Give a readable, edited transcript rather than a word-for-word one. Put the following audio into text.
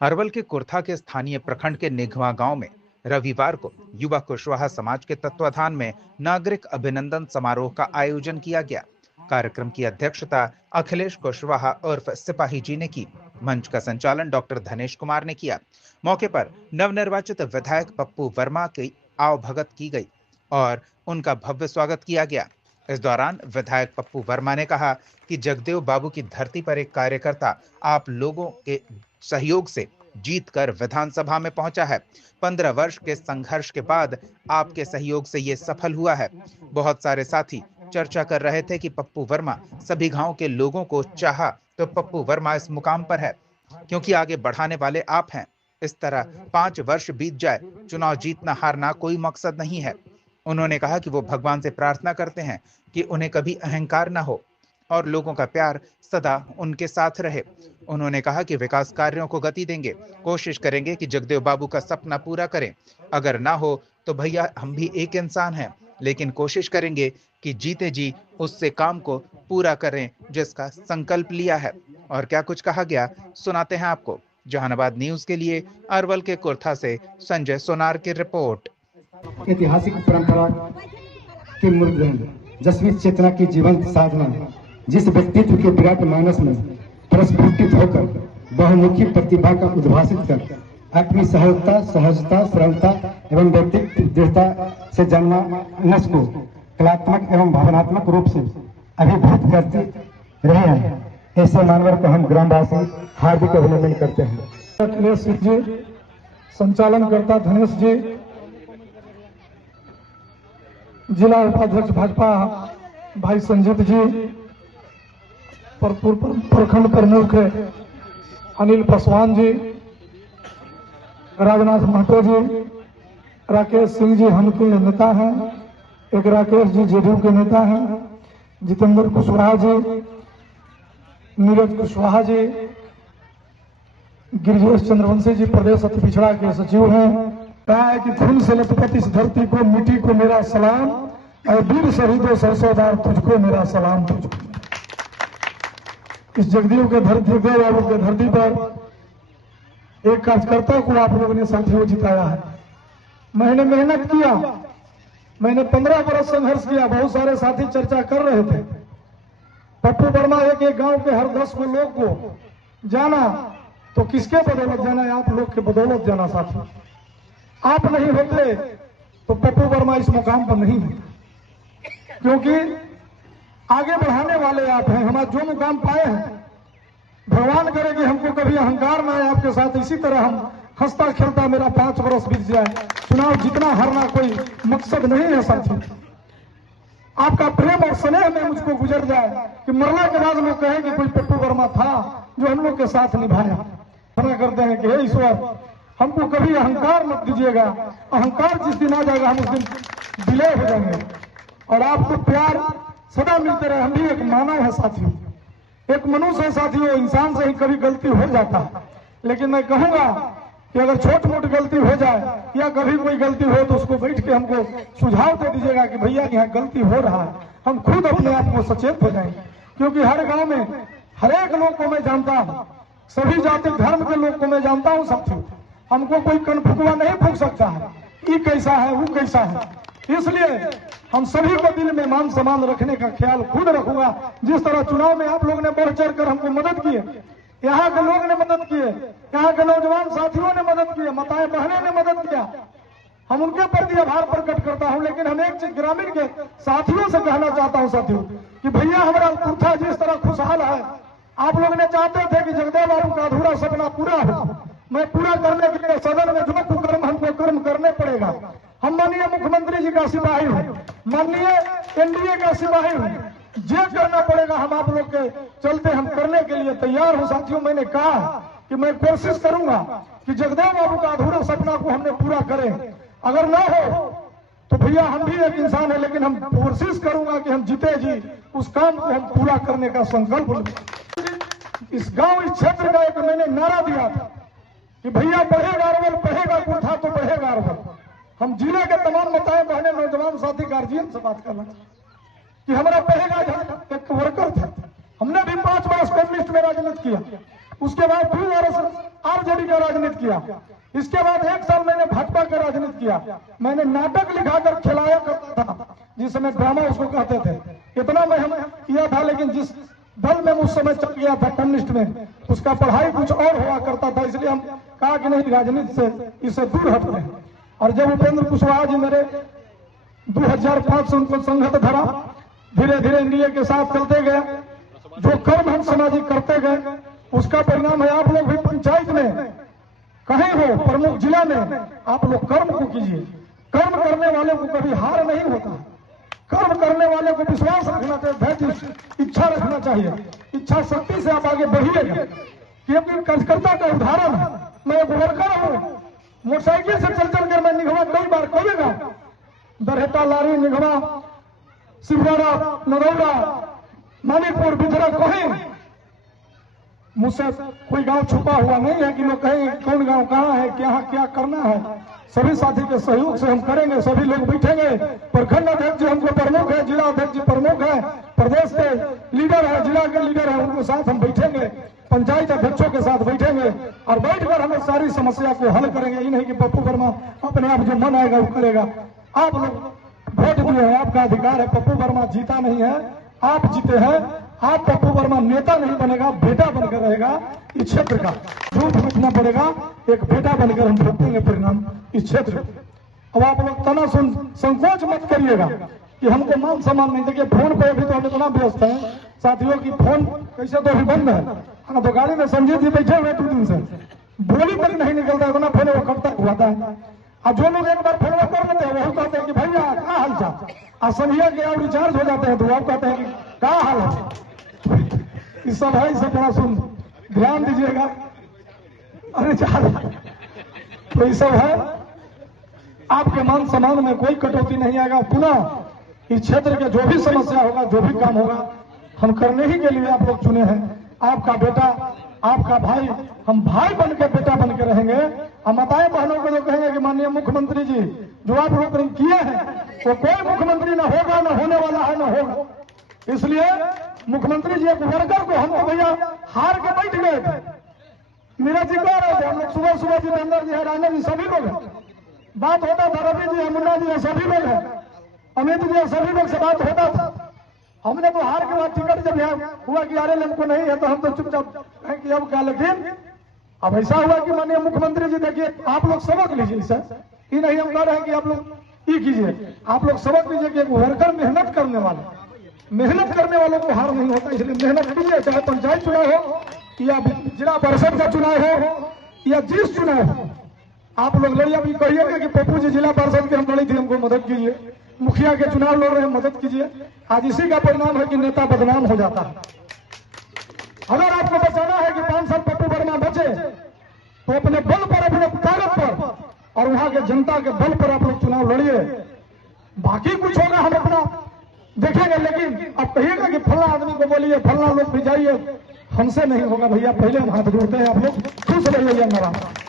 अरवल के कुर्था के स्थानीय प्रखंड के निघवा गांव में रविवार को युवा कुशवाहा समाज के तत्वाधान में नागरिक अभिनंदन समारोह का आयोजन किया गया। कार्यक्रम की अध्यक्षता अखिलेश कुशवाहा उर्फ सिपाही जी ने की। मंच का संचालन डॉक्टर धनेश कुमार ने किया। मौके पर नवनिर्वाचित विधायक पप्पू वर्मा की आवभगत की गई और उनका भव्य स्वागत किया गया। इस दौरान विधायक पप्पू वर्मा ने कहा कि जगदेव बाबू की धरती पर एक कार्यकर्ता आप लोगों के सहयोग से जीत कर विधानसभा में पहुंचा है। 15 वर्ष के संघर्ष के बाद आपके सहयोग से ये सफल हुआ है। बहुत सारे साथी चर्चा कर रहे थे कि पप्पू वर्मा सभी गांव के लोगों को चाहा तो पप्पू वर्मा इस मुकाम पर है क्योंकि आगे बढ़ाने वाले आप हैं। इस तरह 5 वर्ष बीत जाए, चुनाव जीतना हारना कोई मकसद नहीं है। उन्होंने कहा कि वो भगवान से प्रार्थना करते हैं कि उन्हें कभी अहंकार न हो और लोगों का प्यार सदा उनके साथ रहे। उन्होंने कहा कि विकास कार्यों को गति देंगे, कोशिश करेंगे कि जगदेव बाबू का सपना पूरा करें। अगर ना हो तो भैया हम भी एक इंसान हैं, लेकिन कोशिश करेंगे कि जीते जी उससे काम को पूरा करें जिसका संकल्प लिया है। और क्या कुछ कहा गया सुनाते हैं आपको। जहानाबाद न्यूज के लिए अरवल के कुर्था से संजय सोनार की रिपोर्ट। ऐतिहासिक परंपरा के मूर्त जस्वी चेतना की जीवंत साधना, जिस व्यक्तित्व के विराट मानस में प्रस्फुटित होकर बहुमुखी प्रतिभा का उद्भासित कर अपनी सहजता, सरलता एवं व्यक्तित्व दृढ़ता से जन्मा नस को कलात्मक एवं भावनात्मक रूप से अभिभूत करते रहे हैं, ऐसे मानवर को हम ग्रामवासी हार्दिक अभिनंदन करते हैं। अखिलेश जी, संचालनकर्ता धनेश जी, जिला उपाध्यक्ष भाजपा भाई संजीत जी, प्रखंड प्रमुख अनिल पासवान जी, राजनाथ महतो जी, राकेश सिंह जी हम के नेता हैं, एक राकेश जी जेडीयू के नेता हैं, जितेंद्र कुशवाहा जी, नीरज कुशवाहा जी, गिरिजेश चंद्रवंशी जी प्रदेश अति पिछड़ा के सचिव हैं। कहा है कि खून से लथपथ इस धरती को, मिट्टी को मेरा सलाम, और वीर शहीदों सरसोदार तुझको मेरा सलाम तुझको। इस जगदीव के धरती के धरती पर एक कार्यकर्ता को आप लोगों ने साथियों जिताया है। मैंने मेहनत किया, मैंने 15 बरस संघर्ष किया। बहुत सारे साथी चर्चा कर रहे थे। पप्पू वर्मा एक गांव के हर 10 लोग को जाना, तो किसके बदौलत जाना है? आप लोग के बदौलत जाना साथी। आप नहीं होते तो पप्पू वर्मा इस मुकाम पर नहीं होते, क्योंकि आगे बढ़ाने वाले आप हैं। हमारा जो मुकाम पाए हैं, भगवान करे कि हमको कभी अहंकार ना आए आपके साथ। इसी तरह हम हंसता खेलता मेरा 5 बरस बीत जाए। चुनाव जितना हारना कोई मकसद नहीं है साथी। आपका प्रेम और स्नेह में मुझको गुजर जाए कि मरने के बाद लोग कहें कि कोई पप्पू वर्मा था जो हम लोग के साथ निभाया। मना करते हैं कि हे ईश्वर, हमको कभी अहंकार मत दीजिएगा। अहंकार जिस दिन आ जाएगा हम उस दिन विलय हो जाएंगे और आपको प्यार सदा मिलते रहे। हम भी एक मानव है साथियों, एक मनुष्य है साथियों। इंसान से ही कभी गलती हो जाता है, लेकिन मैं कहूंगा कि अगर छोट मोट गलती हो जाए या कभी कोई गलती हो तो उसको बैठ के हमको सुझाव दे दीजिएगा कि भैया यहाँ गलती हो रहा है। हम खुद अपने आप को सचेत हो जाएंगे, क्योंकि हर गांव में हर एक लोग को मैं जानता हूँ, सभी जाति धर्म के लोग को मैं जानता हूँ साथियों। हमको कोई कनफुकवा नहीं फूक सकता है, ये कैसा है वो कैसा है। इसलिए हम सभी को दिल में मान सम्मान रखने का ख्याल खुद रखूंगा। जिस तरह चुनाव में आप लोगों ने बढ़ चढ़ कर हमको मदद किए, यहाँ के लोग ने मदद किए, यहाँ के नौजवान साथियों ने मदद किए, माताएं बहनें ने मदद किया, हम उनके प्रति आभार प्रकट करता हूं। लेकिन हम एक चीज ग्रामीण के साथियों से कहना चाहता हूं साथियों कि भैया हमारा कुर्था जिस तरह खुशहाल है, आप लोग ने चाहते थे कि जगदेव बाबू का अधूरा सपना पूरा हो। मैं पूरा करने के लिए सदन में जो कुकर्म हमको कर्म करने पड़ेगा। हम माननीय मुख्यमंत्री जी का सिपाही हूँ, माननीय एनडीए का सिपाही हूँ, जो करना पड़ेगा हम आप लोग के चलते हम करने के लिए तैयार हूं साथियों। मैंने कहा कि मैं कोशिश करूंगा कि जगदेव बाबू का अधूरा सपना को हमने पूरा करें। अगर ना हो तो भैया हम भी एक इंसान है, लेकिन हम कोशिश करूंगा कि हम जीते जी उस काम को हम पूरा करने का संकल्प लें। इस गांव इस क्षेत्र का एक मैंने नारा दिया था कि भैया बढ़ेगा अरवल, बढ़ेगा कुर्था तो बढ़ेगा अरवल। हम जिले के तमाम माताएं बहनें नौजवान साथी गार्जियन से बात करना कि हमारा पहला एक वर्कर था। हमने भी 5 वर्ष कम्युनिस्ट में राजनीति किया, उसके बाद 2 वर्ष आरजेडी का राजनीति किया। इसके बाद 1 साल मैंने भाजपा का राजनीति किया। मैंने नाटक लिखाकर खिलाया करता था, जिस समय ड्रामा उसको कहते थे। इतना मैं हम किया था, लेकिन जिस दल में उस समय चल गया था कम्युनिस्ट में, उसका पढ़ाई कुछ और हुआ करता था, इसलिए हम कहा कि नहीं, राजनीति से इससे दूर हट रहे। और जब उपेंद्र कुशवाहा जी मेरे 2005 से उनको संगत धरा, धीरे धीरे एनडीए के साथ चलते गए, जो कर्म हम सामाजिक करते गए उसका परिणाम है। आप लोग भी पंचायत में कहीं हो, प्रमुख जिला में, आप लोग कर्म को कीजिए। कर्म करने वाले को कभी हार नहीं होता। कर्म करने वाले को विश्वास रखना चाहिए, इच्छा रखना चाहिए। इच्छा शक्ति से आप आगे बढ़िएगा। कि अपनी कार्यकर्ता का उदाहरण है। मैं एक वर्कर हूँ, मोटरसाइकिल से चल चल कर मैं निगमा कई बार करेगा, दरहेटा, लारी, निगमा, शिवरारा, नरौरा, मानिकपुर, बिथरा, कहीं मुझसे कोई गांव छुपा हुआ नहीं है कि लोग कहेंगे कौन गांव कहाँ है, क्या करना है। सभी साथी के सहयोग से हम करेंगे। सभी लोग बैठेंगे। प्रखंड अध्यक्ष जी हमको प्रमुख है, जिला अध्यक्ष जी प्रमुख है, प्रदेश के लीडर है, जिला के लीडर है, उनके साथ हम बैठेंगे। पंचायत अध्यक्षों के साथ बैठेंगे और बैठकर हमें सारी समस्या को हल करेंगे। ये नहीं कि पप्पू वर्मा अपने आप जो मन आएगा वो करेगा। आप लोग वोट दिए हैं, आपका अधिकार है। पप्पू वर्मा जीता नहीं है, आप जीते हैं। आप पप्पू वर्मा नेता नहीं बनेगा, बेटा बनकर रहेगा। इस क्षेत्र का रूप रखना पड़ेगा, एक बेटा बनकर हम भुगतेंगे परिणाम इस क्षेत्र। अब आप लोग तना संकोच मत करिएगा कि हमको मान सम्मान नहीं। देखिए फोन पे अभी तो हम इतना व्यस्त है साथियों की, फोन कैसे तो अभी बंद है। हाँ, तो गाड़ी में संजीव जी बैठे हुए 2 दिन से, बोली तक नहीं निकलता, इतना फोन वो कटता हुआ था। और जो लोग एक बार फोन कर लेते हैं वो कहते हैं कि भैया क्या हाल चाल, और संध्या के आप रिचार्ज हो जाते हैं तो आप कहते हैं कि क्या हाल है। इस सब है, इसे थोड़ा सुन ध्यान दीजिएगा। अरे चाल तो ये सब है। आपके मान सम्मान में कोई कटौती नहीं आएगा। पुनः इस क्षेत्र के जो भी समस्या होगा, जो भी काम होगा, हम करने ही के लिए आप लोग चुने हैं। आपका बेटा, आपका भाई, हम भाई बन के बेटा बन के रहेंगे। हम माताएं बहनों को जो कहेंगे कि माननीय मुख्यमंत्री जी जो आप लोग किए हैं, वो कोई मुख्यमंत्री ना होगा, ना होने वाला है, ना होगा। इसलिए मुख्यमंत्री जी एक वर्कर को हम तो भैया हार के बैठ गए थे। मीरा जी कह रहे थे, हम लोग सुबह सुबह जितेंद्र जी है, राणा जी, सभी लोग हैं, बात होता था। रवि जी है, मुन्ना जी है, सभी लोग हैं, अमित जी है, सभी लोग से बात होता था। हमने तो हार के बाद टिकट जब हुआ कि आरएल हमको नहीं है तो हम तो चुपचाप कहें कि अब क्या। लेकिन अब ऐसा हुआ कि माननीय मुख्यमंत्री जी देखिए, आप लोग सबक लीजिए सर। ये नहीं हम कह रहे हैं कि आप लोग ये कीजिए, आप लोग सबक लीजिए कि एक वर्कर मेहनत करने वालों को हार नहीं होता। इसलिए मेहनत कीजिए, चाहे पंचायत चुनाव हो या जिला परिषद का चुनाव हो या जिस चुनाव हो, आप लोग लड़िए। अभी कहिएगा कि पप्पू जी जिला परिषद के हम लड़ी थी, हमको मदद कीजिए। मुखिया के चुनाव लड़ रहे हैं, मदद कीजिए। आज इसी का परिणाम है कि नेता बदनाम हो जाता है। अगर आपको बचाना है कि 5 साल पप्पू वर्मा बचे, तो अपने बल पर, अपने ताकत पर और वहां के जनता के बल पर आप लोग चुनाव लड़िए। बाकी कुछ होगा हम अपना देखेंगे। लेकिन अब कहिएगा कि फला आदमी को बोलिए, फला लोग भी जाइए, हमसे नहीं होगा भैया। पहले हम हाथ जोड़ते हैं, आप लोग खुश रहिए। नारायण।